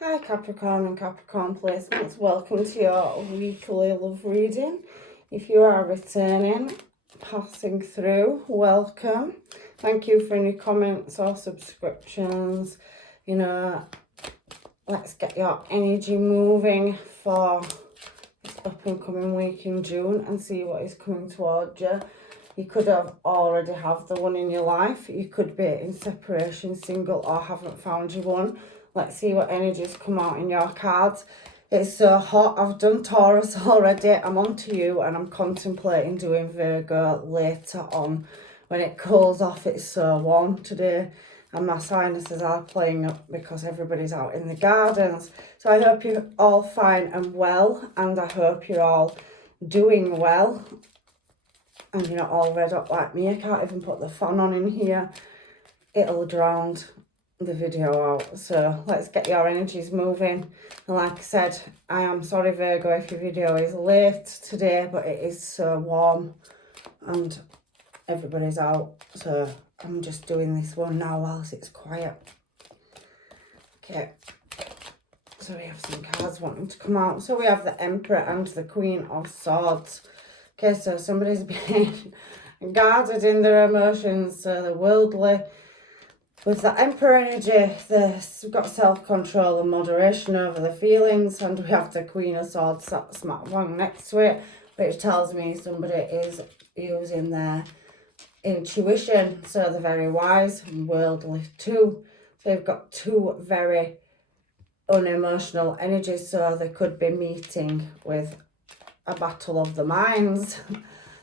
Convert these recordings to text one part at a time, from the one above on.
Hi Capricorn and Capricorn placements, welcome to your weekly love reading. If you are returning, passing through, welcome. Thank you for any comments or subscriptions. Let's get your energy moving for this up and coming week in June and see what is coming towards you. You could have already have the one in your life. You could be in separation, single, or haven't found your one. Let's see what energies come out in your cards. It's so hot. I've done Taurus already. I'm on to you, and I'm contemplating doing Virgo later on. When it cools off, it's so warm today, and my sinuses are playing up because everybody's out in the gardens. So I hope you're all fine and well, and I hope you're all doing well. And you're not all red up like me. I can't even put the fan on in here. It'll drown the video out. So let's get your energies moving. And like I said, I am sorry Virgo if your video is late today, but it is so warm and everybody's out. So I'm just doing this one now whilst it's quiet. Okay. So we have some cards wanting to come out. So we have the Emperor and the Queen of Swords. Okay, so somebody's been guarded in their emotions, so the worldly. With the Emperor energy, they've got self-control and moderation over the feelings, and we have the Queen of Swords sat smack bang next to it, which tells me somebody is using their intuition, so they're very wise and worldly too. So they've got two very unemotional energies, so they could be meeting with a battle of the minds.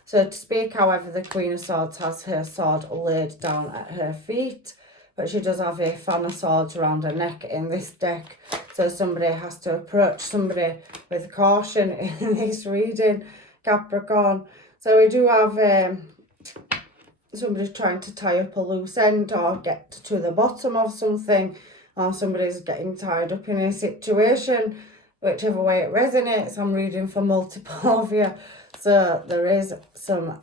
So to speak, however, the Queen of Swords has her sword laid down at her feet, but she does have a fan of swords around her neck in this deck. So somebody has to approach somebody with caution in this reading, Capricorn. So we do have somebody trying to tie up a loose end or get to the bottom of something, or somebody's getting tied up in a situation. Whichever way it resonates, I'm reading for multiple of you. So there is some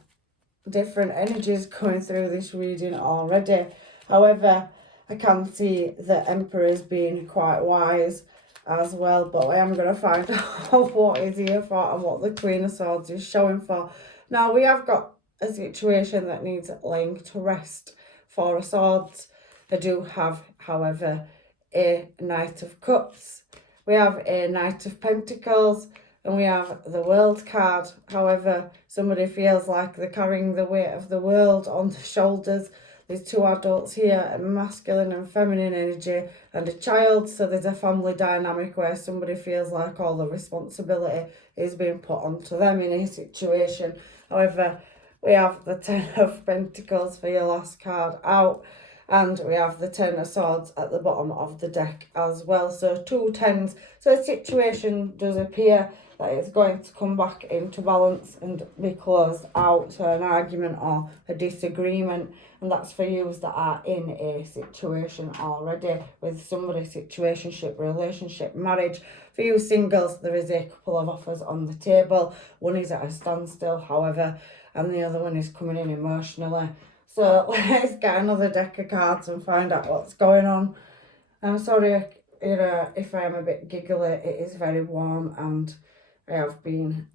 different energies coming through this reading already. However, I can see the Emperor as being quite wise as well. But I am going to find out what is here for and what the Queen of Swords is showing for. Now, we have got a situation that needs laying to rest for a Swords. I do have, however, a Knight of Cups. We have a Knight of Pentacles, and we have the World card. However, somebody feels like they're carrying the weight of the world on their shoulders. There's two adults here, a masculine and feminine energy, and a child. So there's a family dynamic where somebody feels like all the responsibility is being put onto them in a situation. However, we have the Ten of Pentacles for your last card out. And we have the Ten of Swords at the bottom of the deck as well. So two tens. So a situation does appear that it's going to come back into balance and be closed out. So an argument or a disagreement. And that's for you that are in a situation already with somebody, situationship, relationship, marriage. For you singles, there is a couple of offers on the table. One is at a standstill, however, and the other one is coming in emotionally. So let's get another deck of cards and find out what's going on. I'm sorry, if I am a bit giggly. It is very warm and I have been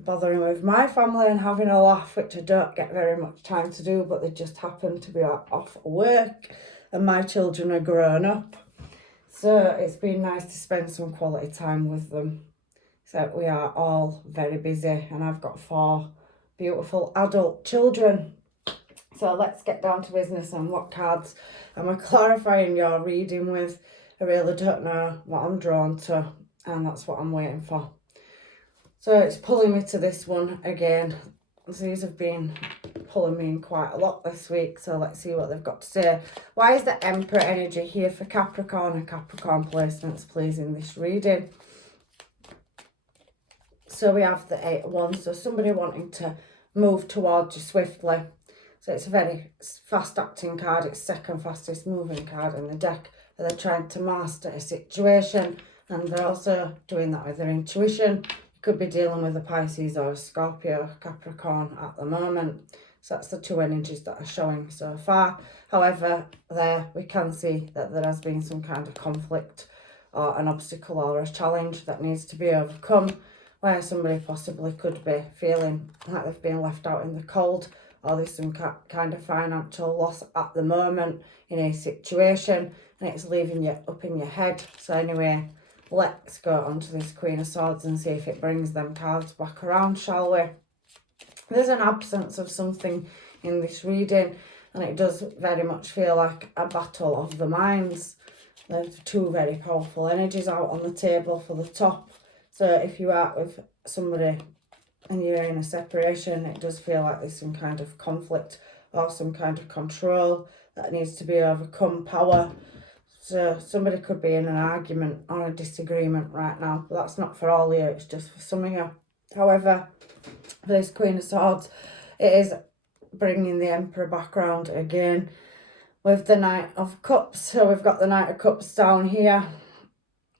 bothering with my family and having a laugh, which I don't get very much time to do, but they just happen to be off work and my children are grown up. So it's been nice to spend some quality time with them. So we are all very busy and I've got 4 beautiful adult children. So let's get down to business and what cards am I clarifying your reading with. I really don't know what I'm drawn to, and that's what I'm waiting for. So it's pulling me to this one again. These have been pulling me in quite a lot this week, so let's see what they've got to say. Why is the Emperor energy here for Capricorn and Capricorn placements, please, in this reading? So we have the 8 of Wands, so somebody wanting to move towards you swiftly. So it's a very fast acting card. It's second fastest moving card in the deck. They're trying to master a situation and they're also doing that with their intuition. You could be dealing with a Pisces or a Scorpio, Capricorn at the moment. So that's the 2 energies that are showing so far. However, there we can see that there has been some kind of conflict or an obstacle or a challenge that needs to be overcome, where somebody possibly could be feeling like they've been left out in the cold, or there's some kind of financial loss at the moment in a situation, and it's leaving you up in your head. So anyway, let's go on to this Queen of Swords and see if it brings them cards back around, shall we? There's an absence of something in this reading, and it does very much feel like a battle of the minds. There's two very powerful energies out on the table for the top. So if you are with somebody and you're in a separation, it does feel like there's some kind of conflict or some kind of control that needs to be overcome, power. So somebody could be in an argument or a disagreement right now, but that's not for all of you, it's just for some of you. However, for this Queen of Swords, it is bringing the Emperor back round again with the Knight of Cups. So we've got the Knight of Cups down here.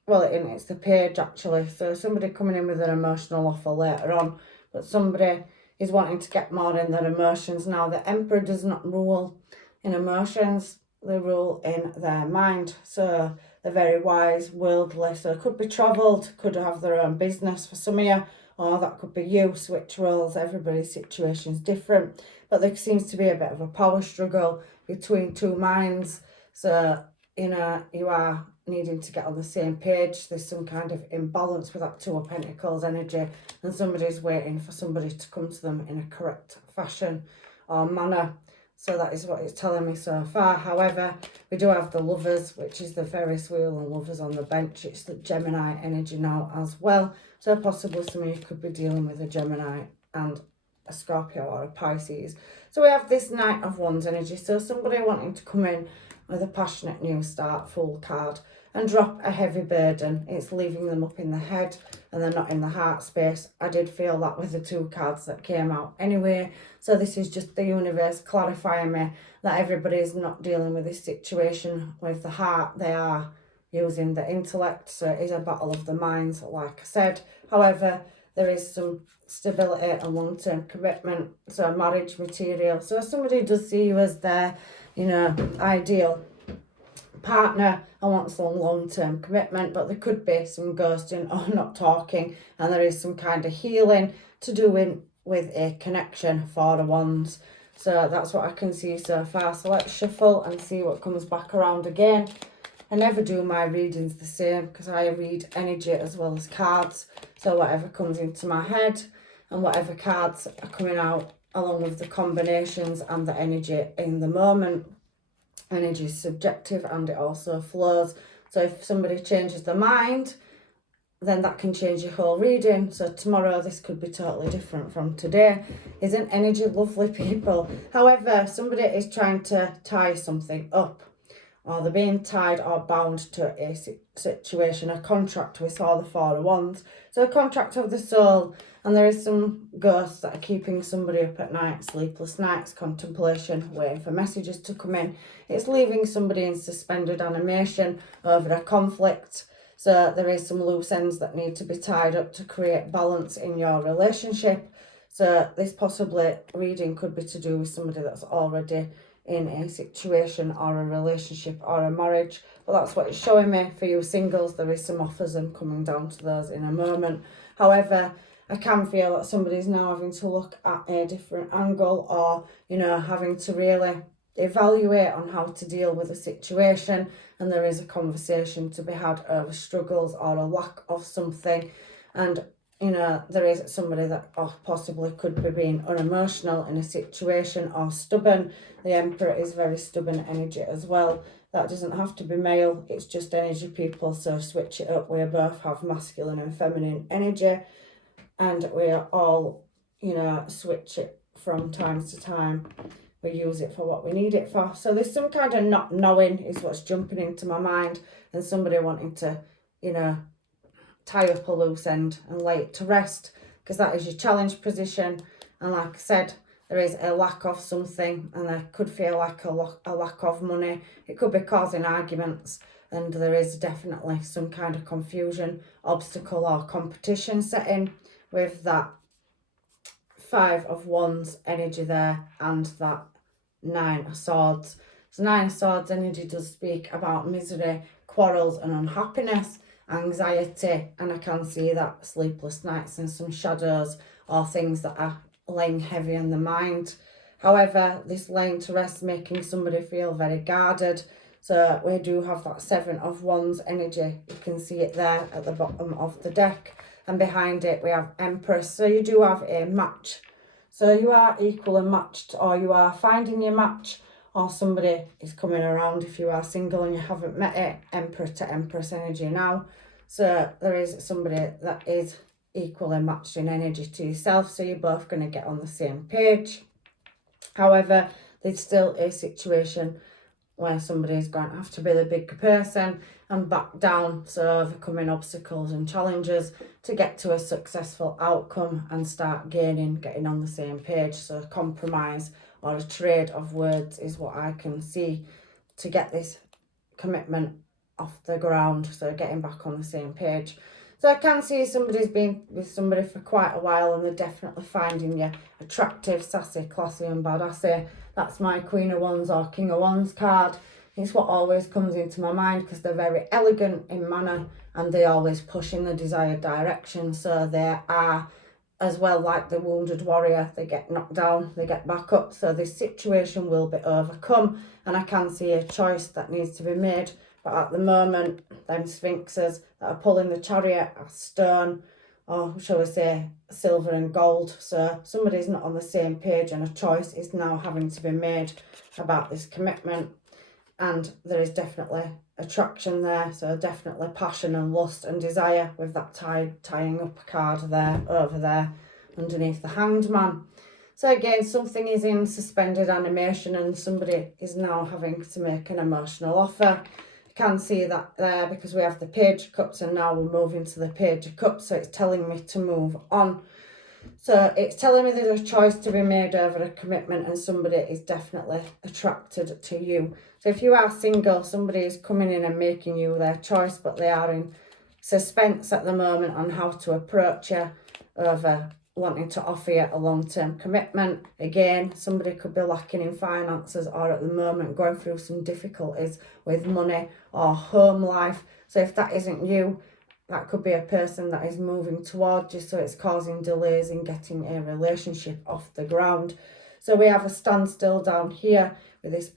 Well, it's the Page actually. So somebody coming in with an emotional offer later on, but somebody is wanting to get more in their emotions now. The Emperor does not rule in emotions, they rule in their mind. So they're very wise, worldly. So it could be travelled, could have their own business for some of you, or that could be you, switch roles. Everybody's situation is different, but there seems to be a bit of a power struggle between two minds. So, you know, you are needing to get on the same page. There's some kind of imbalance with that Two of Pentacles energy, and somebody's waiting for somebody to come to them in a correct fashion or manner. So that is what it's telling me so far. However, we do have the Lovers, which is the Ferris wheel, and Lovers on the bench. It's the Gemini energy now as well. So possibly some of you could be dealing with a Gemini and a Scorpio or a Pisces. So we have this Knight of Wands energy. So somebody wanting to come in with a passionate new start, Fool card, and drop a heavy burden. It's leaving them up in the head and they're not in the heart space. I did feel that with the two cards that came out anyway. So this is just the universe clarifying me that everybody is not dealing with this situation with the heart. They are using the intellect. So it is a battle of the minds, like I said. However, there is some stability and long-term commitment. So marriage material. So somebody does see you as their, you know, ideal partner and wants some long-term commitment, but there could be some ghosting or not talking, and there is some kind of healing to do with a connection for the Wands. So that's what I can see so far. So let's shuffle and see what comes back around again. I never do my readings the same because I read energy as well as cards. So whatever comes into my head and whatever cards are coming out along with the combinations and the energy in the moment. Energy is subjective and it also flows. So if somebody changes their mind, then that can change your whole reading. So tomorrow this could be totally different from today. Isn't energy lovely, people? However, somebody is trying to tie something up, or they're being tied or bound to a situation, a contract. We saw the Four of Wands. So a contract of the soul, and there is some ghosts that are keeping somebody up at night, sleepless nights, contemplation, waiting for messages to come in. It's leaving somebody in suspended animation over a conflict. So there is some loose ends that need to be tied up to create balance in your relationship. So this possibly reading could be to do with somebody that's already in a situation or a relationship or a marriage, but that's what it's showing me. For you singles, there is some offers and coming down to those in a moment. However, I can feel that somebody's now having to look at a different angle, or, you know, having to really evaluate on how to deal with a situation, and there is a conversation to be had over struggles or a lack of something. And you know, there is somebody that possibly could be being unemotional in a situation or stubborn. The Emperor is very stubborn energy as well. That doesn't have to be male, it's just energy, people. So switch it up. We both have masculine and feminine energy, and we all, you know, switch it from time to time. We use it for what we need it for. So there's some kind of not knowing is what's jumping into my mind, and somebody wanting to, you know, tie up a loose end and lay it to rest, because that is your challenge position. And like I said, there is a lack of something, and there could feel like a lack of money. It could be causing arguments, and there is definitely some kind of confusion, obstacle or competition setting with that Five of Wands energy there and that Nine of Swords. So Nine of Swords energy does speak about misery, quarrels and unhappiness. anxiety, and I can see that sleepless nights and some shadows or things that are laying heavy on the mind. However, this laying to rest making somebody feel very guarded. So we do have that Seven of Wands energy. You can see it there at the bottom of the deck. And behind it we have Empress. So you do have a match. So you are equal and matched, or you are finding your match, or somebody is coming around if you are single and you haven't met it. Emperor to Empress energy now. So there is somebody that is equally matched in energy to yourself. So you're both going to get on the same page. However, there's still a situation where somebody is going to have to be the bigger person and back down, so overcoming obstacles and challenges to get to a successful outcome and start getting on the same page. So a compromise or a trade of words is what I can see to get this commitment off the ground, so getting back on the same page. So I can see somebody's been with somebody for quite a while and they're definitely finding you attractive, sassy, classy and badassy. That's my Queen of Wands or King of Wands card. It's what always comes into my mind because they're very elegant in manner and they always push in the desired direction. So they are, as well, like the wounded warrior. They get knocked down, they get back up. So this situation will be overcome, and I can see a choice that needs to be made. But at the moment, them sphinxes that are pulling the chariot are stone, or shall we say silver and gold. So somebody's not on the same page and a choice is now having to be made about this commitment. And there is definitely attraction there, so definitely passion and lust and desire with that tying up card there, over there underneath the Hanged Man. So again, something is in suspended animation and somebody is now having to make an emotional offer. Can see that there because we have the Page of Cups and now we're moving to the Page of Cups, so it's telling me to move on. So it's telling me there's a choice to be made over a commitment and somebody is definitely attracted to you. So if you are single, somebody is coming in and making you their choice, but they are in suspense at the moment on how to approach you over wanting to offer you a long-term commitment. Again, somebody could be lacking in finances or at the moment going through some difficulties with money or home life. So if that isn't you, that could be a person that is moving towards you, so it's causing delays in getting a relationship off the ground. So we have a standstill down here with this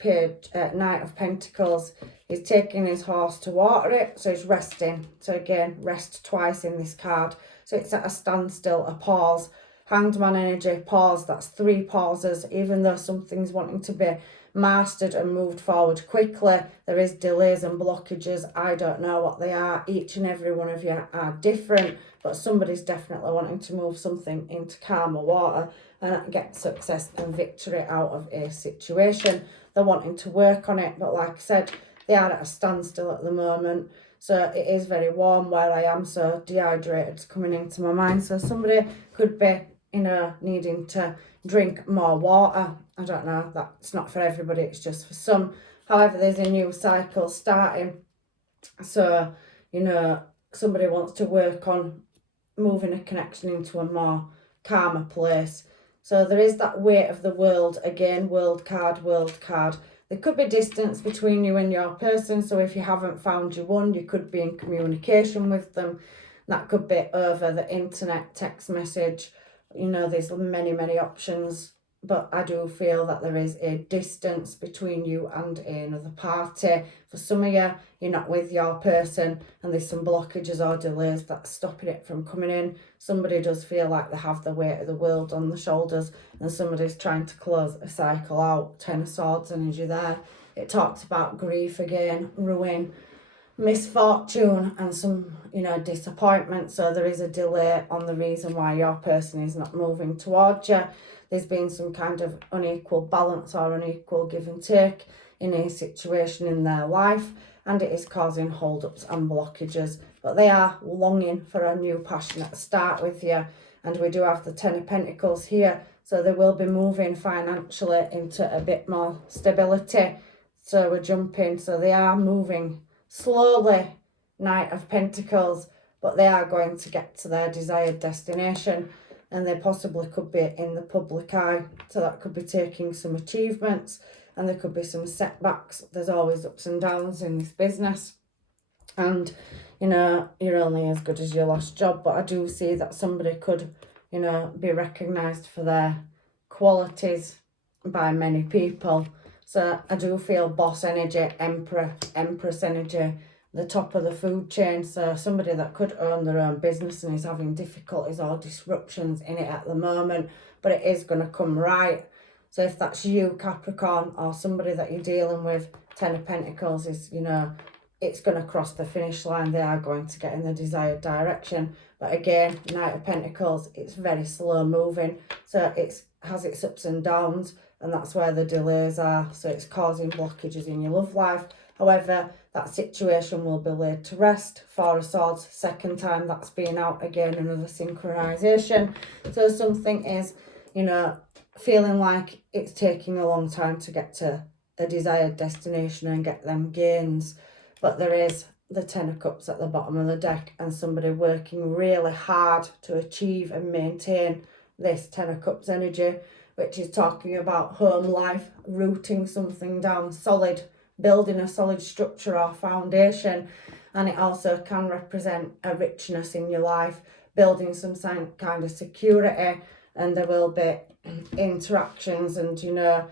Knight of Pentacles. He's taking his horse to water it, so he's resting. So again, rest twice in this card. So it's at a standstill, a pause. Hanged Man energy, pause. That's 3 pauses. Even though something's wanting to be mastered and moved forward quickly, there is delays and blockages. I don't know what they are. Each and every one of you are different, but somebody's definitely wanting to move something into calmer water and get success and victory out of a situation. They're wanting to work on it, but like I said, they are at a standstill at the moment. So it is very warm where I am, so dehydrated coming into my mind. So somebody could be, needing to drink more water. I don't know, that's not for everybody, it's just for some. However, there's a new cycle starting. So, somebody wants to work on moving a connection into a more calmer place. So there is that weight of the world. Again, world card. There could be distance between you and your person. So if you haven't found your one, you could be in communication with them. That could be over the internet, text message. There's many options. But I do feel that there is a distance between you and another party. For some of you, you're not with your person and there's some blockages or delays that's stopping it from coming in. Somebody does feel like they have the weight of the world on the shoulders and somebody's trying to close a cycle out. 10 of Swords energy there. It talks about grief again, ruin, misfortune and some, disappointment. So there is a delay on the reason why your person is not moving towards you. There's been some kind of unequal balance or unequal give and take in a situation in their life, and it is causing hold-ups and blockages. But they are longing for a new passionate start with you. And we do have the 10 of Pentacles here, so they will be moving financially into a bit more stability. So we're jumping, so they are moving slowly, Knight of Pentacles, but they are going to get to their desired destination. And they possibly could be in the public eye. So that could be taking some achievements and there could be some setbacks. There's always ups and downs in this business. And, you know, you're only as good as your last job. But I do see that somebody could, you know, be recognised for their qualities by many people. So I do feel boss energy, empress energy, the top of the food chain. So somebody that could own their own business and is having difficulties or disruptions in it at the moment, but it is going to come right. So if that's you, Capricorn, or somebody that you're dealing with, Ten of Pentacles is, you know, it's going to cross the finish line. They are going to get in the desired direction. But again, Knight of Pentacles, it's very slow moving. So it has its ups and downs, and that's where the delays are. So it's causing blockages in your love life. However, that situation will be laid to rest. Four of Swords, second time that's been out, again, another synchronization. So something is, you know, feeling like it's taking a long time to get to a desired destination and get them gains. But there is the Ten of Cups at the bottom of the deck, and somebody working really hard to achieve and maintain this Ten of Cups energy, which is talking about home life, rooting something down solid, building a solid structure or foundation. And it also can represent a richness in your life, building some kind of security, and there will be interactions and, you know,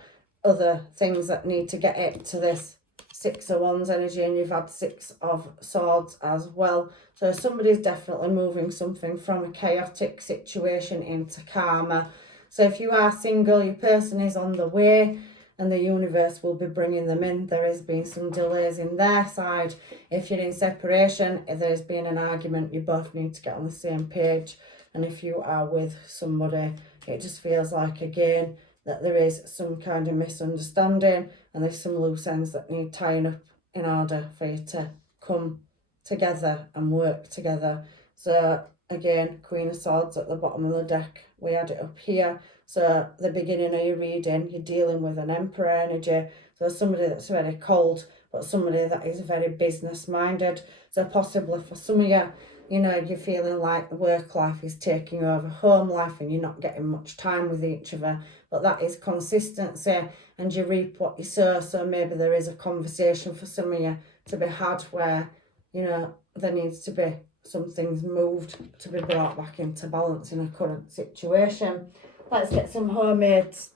other things that need to get it to this Six of Wands energy, and you've had Six of Swords as well. So somebody's definitely moving something from a chaotic situation into karma. So if you are single, your person is on the way and the universe will be bringing them in. There has been some delays in their side. If you're in separation, if there's been an argument, you both need to get on the same page. And if you are with somebody, it just feels like, again, that there is some kind of misunderstanding and there's some loose ends that need tying up in order for you to come together and work together. So again, Queen of Swords at the bottom of the deck, we had it up here. So the beginning of your reading, you're dealing with an Emperor energy. So somebody that's very cold, but somebody that is very business minded. So possibly for some of you, you know, you're feeling like the work life is taking over home life and you're not getting much time with each other. But that is consistency, and you reap what you sow. So maybe there is a conversation for some of you to be had where, you know, there needs to be some things moved to be brought back into balance in a current situation. Let's get some homemades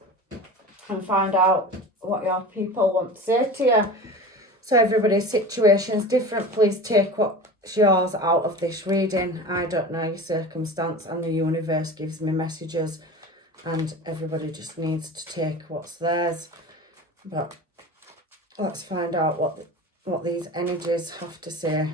and find out what your people want to say to you. So everybody's situation is different. Please take what's yours out of this reading. I don't know your circumstance, and the universe gives me messages, and everybody just needs to take what's theirs. But let's find out what these energies have to say,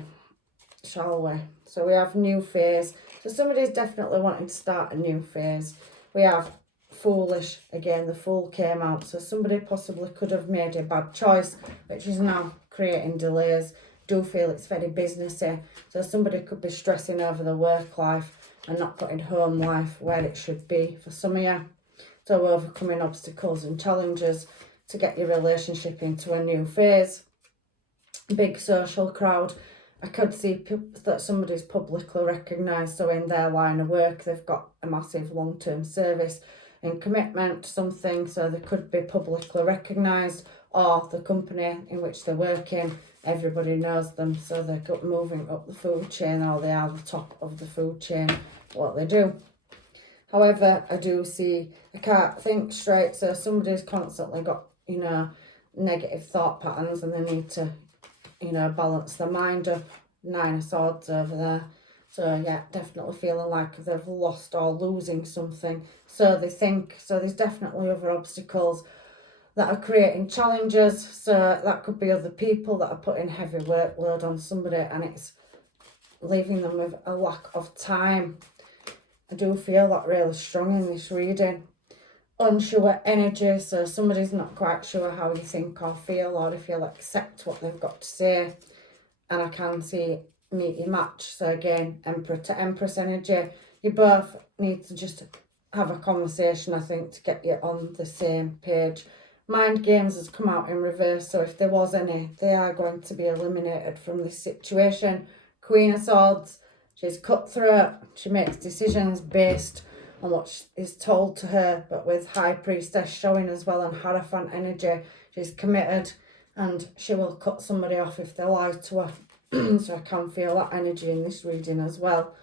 shall we? So we have new phase. So somebody's definitely wanting to start a new phase. We have foolish. Again, the Fool came out. So somebody possibly could have made a bad choice, which is now creating delays. Do feel it's very businessy. So somebody could be stressing over the work life and not putting home life where it should be for some of you. So overcoming obstacles and challenges to get your relationship into a new phase. Big social crowd. I could see that somebody's publicly recognised. So in their line of work, they've got a massive long-term service and commitment to something. So they could be publicly recognised, or the company in which they're working, everybody knows them. So they're moving up the food chain, or they are the top of the food chain, what they do. However, I do see, I can't think straight. So somebody's constantly got, you know, negative thought patterns, and they need to, you know, balance their mind up. Nine of Swords over there. So yeah, definitely feeling like they've lost or losing something. So they think, so there's definitely other obstacles that are creating challenges. So that could be other people that are putting heavy workload on somebody, and it's leaving them with a lack of time. I do feel that really strong in this reading. Unsure energy, so somebody's not quite sure how you think or feel, or if you'll accept what they've got to say. And I can see meet your match. So again, Emperor to Empress energy. You both need to just have a conversation, I think, to get you on the same page. Mind games has come out in reverse, so if there was any, they are going to be eliminated from this situation. Queen of Swords, she's cutthroat. She makes decisions based on what is told to her, but with High Priestess showing as well, and Hierophant energy, she's committed, and she will cut somebody off if they lie to her. So I can feel that energy in this reading as well.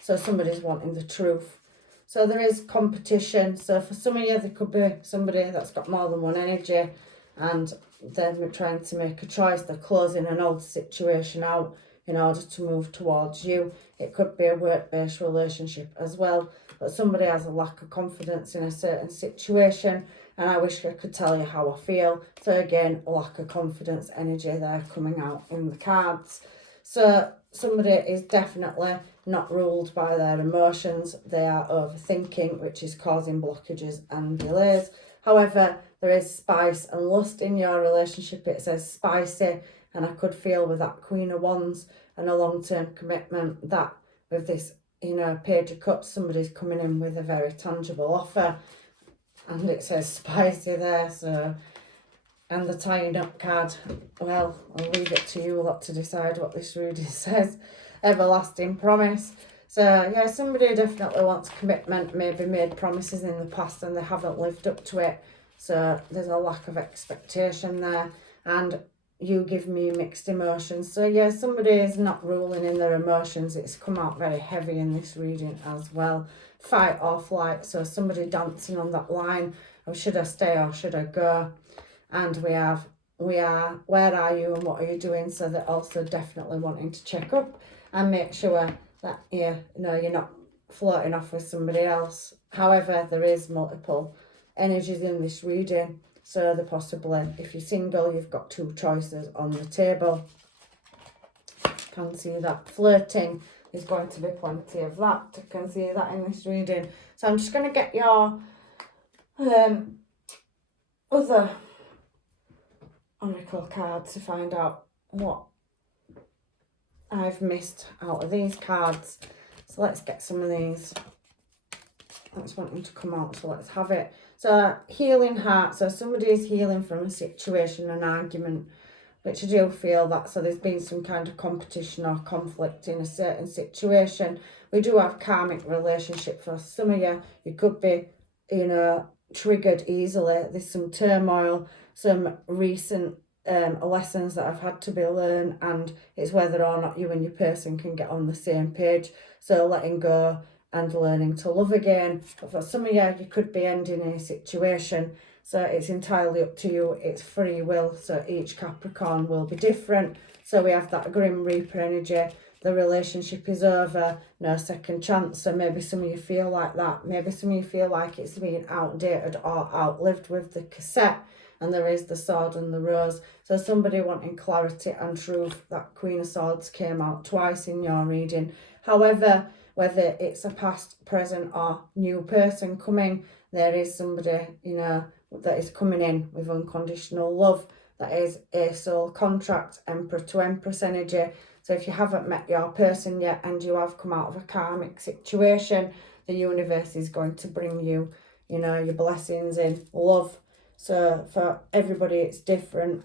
So somebody's wanting the truth. So there is competition. So for some of you, there could be somebody that's got more than one energy and they're trying to make a choice. They're closing an old situation out in order to move towards you. It could be a work-based relationship as well. But somebody has a lack of confidence in a certain situation. And I wish I could tell you how I feel. So again, lack of confidence energy there coming out in the cards. So somebody is definitely not ruled by their emotions. They are overthinking, which is causing blockages and delays. However, there is spice and lust in your relationship. It says spicy, and I could feel with that Queen of Wands and a long-term commitment that with this, you know, Page of Cups, somebody's coming in with a very tangible offer. And it says spicy there, so... And the tying up card, well, I'll leave it to you lot to decide what this reading says. Everlasting promise. So, yeah, somebody definitely wants commitment, maybe made promises in the past and they haven't lived up to it. So there's a lack of expectation there. And you give me mixed emotions. So, yeah, somebody is not ruling in their emotions. It's come out very heavy in this reading as well. Fight or flight. So somebody dancing on that line of should I stay or should I go? And we are, where are you and what are you doing? So they're also definitely wanting to check up and make sure that you're not floating off with somebody else. However, there is multiple energies in this reading. So they're possibly, if you're single, you've got two choices on the table. Can see that flirting is going to be plenty of that. I can see that in this reading. So I'm just going to get your other oracle cards to find out what I've missed out of these cards. So let's get some of these. That's wanting to come out, so let's have it. So healing heart. So somebody is healing from a situation, an argument, which I do feel that. So there's been some kind of competition or conflict in a certain situation. We do have karmic relationship for some of you. You could be, you know, triggered easily. There's some turmoil, some recent lessons that have had to be learned, and it's whether or not you and your person can get on the same page. So letting go and learning to love again. But for some of you, you could be ending a situation. So it's entirely up to you. It's free will. So each Capricorn will be different. So we have that Grim Reaper energy. The relationship is over. No second chance. So maybe some of you feel like that. Maybe some of you feel like it's been outdated or outlived with the cassette. And there is the Sword and the Rose. So somebody wanting clarity and truth. That Queen of Swords came out twice in your reading. However, whether it's a past, present or new person coming, there is somebody, you know, that is coming in with unconditional love. That is a soul contract, Emperor to Empress energy. So if you haven't met your person yet and you have come out of a karmic situation, the universe is going to bring you, you know, your blessings in love. So for everybody, it's different.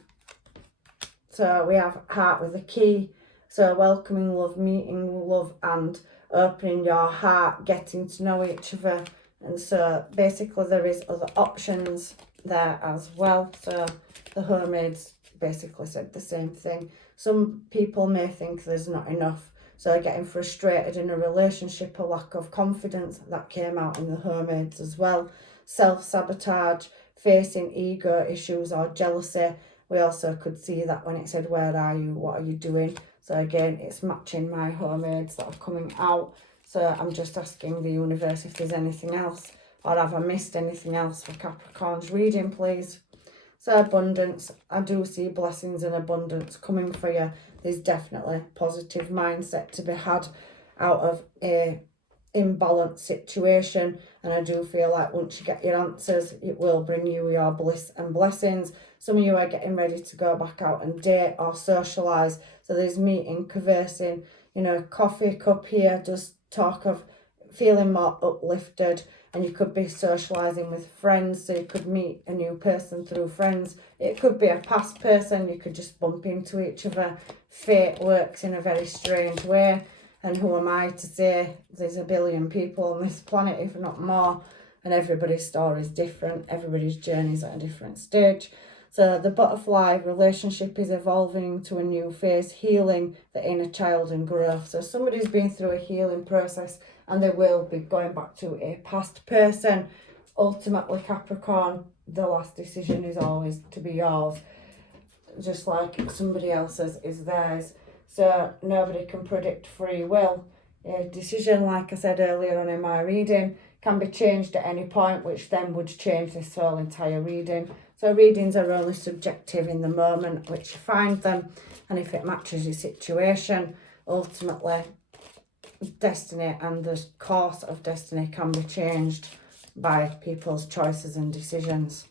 So we have heart with a key. So welcoming love, meeting love and opening your heart, getting to know each other. And so basically there is other options there as well. So the Hermaids basically said the same thing. Some people may think there's not enough. So getting frustrated in a relationship, a lack of confidence, that came out in the Hermaids as well. Self-sabotage, facing ego issues or jealousy. We also could see that when it said, where are you, what are you doing? So again, it's matching my Hermaids that are coming out. So I'm just asking the universe if there's anything else, or have I missed anything else for Capricorn's reading, please. So abundance, I do see blessings and abundance coming for you. There's definitely positive mindset to be had out of a imbalanced situation, and I do feel like once you get your answers, it will bring you your bliss and blessings. Some of you are getting ready to go back out and date or socialise. So there's meeting, conversing, you know, coffee cup here, just talk of feeling more uplifted. And you could be socialising with friends, so you could meet a new person through friends. It could be a past person, you could just bump into each other. Fate works in a very strange way. And who am I to say? There's a billion people on this planet, if not more. And everybody's story is different. Everybody's journey is at a different stage. So the butterfly relationship is evolving into a new phase, healing the inner child and growth. So somebody's been through a healing process and they will be going back to a past person. Ultimately, Capricorn, the last decision is always to be yours, just like somebody else's is theirs. So nobody can predict free will. A decision, like I said earlier on in my reading, can be changed at any point, which then would change this whole entire reading. So readings are only subjective in the moment which you find them, and if it matches your situation, ultimately destiny and the course of destiny can be changed by people's choices and decisions.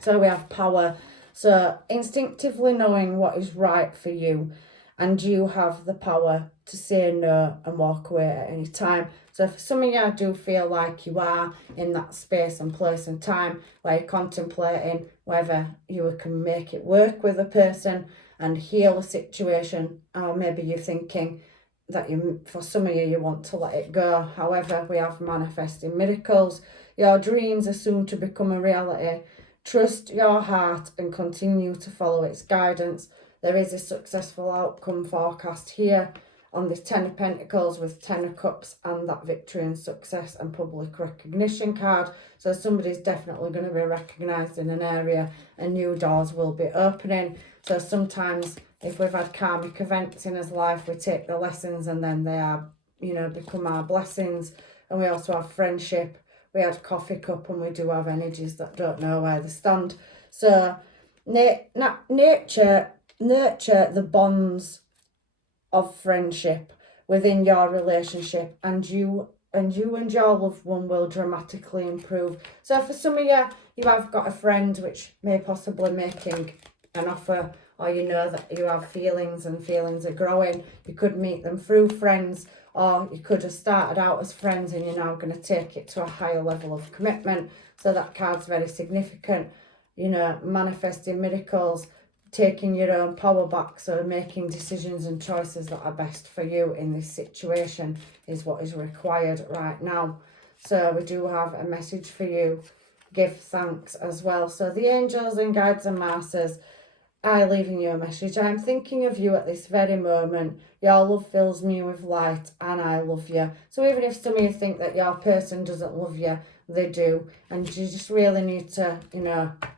So we have power. So instinctively knowing what is right for you, and you have the power to say no and walk away at any time. So for some of you, I do feel like you are in that space and place and time where you're contemplating whether you can make it work with a person and heal a situation, or maybe you're thinking that for some of you, you want to let it go. However, we have manifesting miracles. Your dreams are soon to become a reality. Trust your heart and continue to follow its guidance. There is a successful outcome forecast here on the 10 of Pentacles with 10 of Cups and that victory and success and public recognition card. So somebody's definitely going to be recognised in an area and new doors will be opening. So sometimes if we've had karmic events in his life, we take the lessons and then they are, become our blessings. And we also have friendship. We had coffee cup and we do have energies that don't know where they stand. So nurture the bonds of friendship within your relationship, and you and your loved one will dramatically improve. So for some of you, you have got a friend which may possibly making an offer, or you know that you have feelings and feelings are growing. You could meet them through friends, or you could have started out as friends and you're now going to take it to a higher level of commitment. So that card's very significant. Manifesting miracles, taking your own power back, so making decisions and choices that are best for you in this situation is what is required right now. So we do have a message for you. Give thanks as well. So the angels and guides and masters are leaving you a message. I'm thinking of you at this very moment. Your love fills me with light and I love you. So even if some of you think that your person doesn't love you, they do. And you just really need to,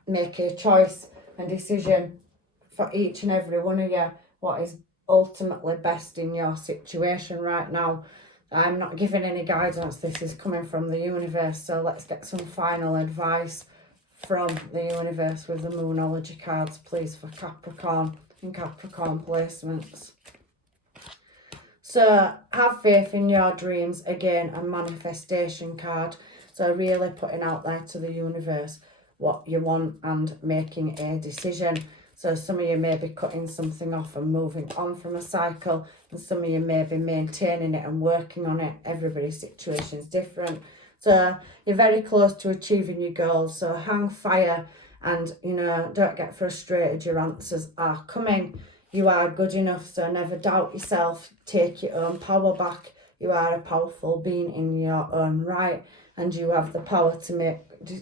make a choice and decision for each and every one of you, what is ultimately best in your situation right now. I'm not giving any guidance. This is coming from the universe. So let's get some final advice from the universe with the Moonology cards, please, for Capricorn and Capricorn placements. So have faith in your dreams, again, a manifestation card. So really putting out there to the universe what you want and making a decision. So some of you may be cutting something off and moving on from a cycle, and some of you may be maintaining it and working on it. Everybody's situation is different. So you're very close to achieving your goals. So hang fire and, don't get frustrated. Your answers are coming. You are good enough, so never doubt yourself. Take your own power back. You are a powerful being in your own right, and you have the power to make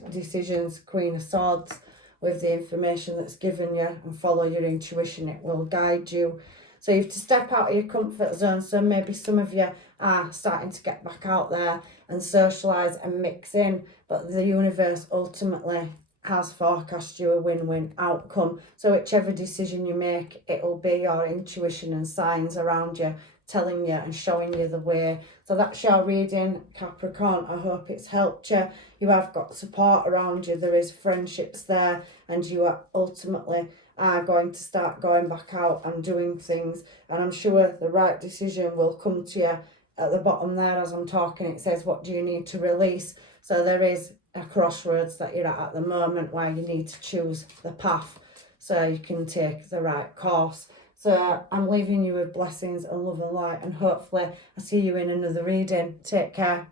decisions. Queen of Swords. With the information that's given you, and follow your intuition, it will guide you. So you have to step out of your comfort zone. So maybe some of you are starting to get back out there and socialise and mix in, but the universe ultimately has forecast you a win-win outcome. So whichever decision you make, it will be your intuition and signs around you telling you and showing you the way. So that's your reading, Capricorn. I hope it's helped you. You have got support around you. There is friendships there, and you are ultimately going to start going back out and doing things. And I'm sure the right decision will come to you. At the bottom there, as I'm talking, it says, what do you need to release? So there is a crossroads that you're at the moment where you need to choose the path so you can take the right course. So I'm leaving you with blessings and love and light, and hopefully I see you in another reading. Take care.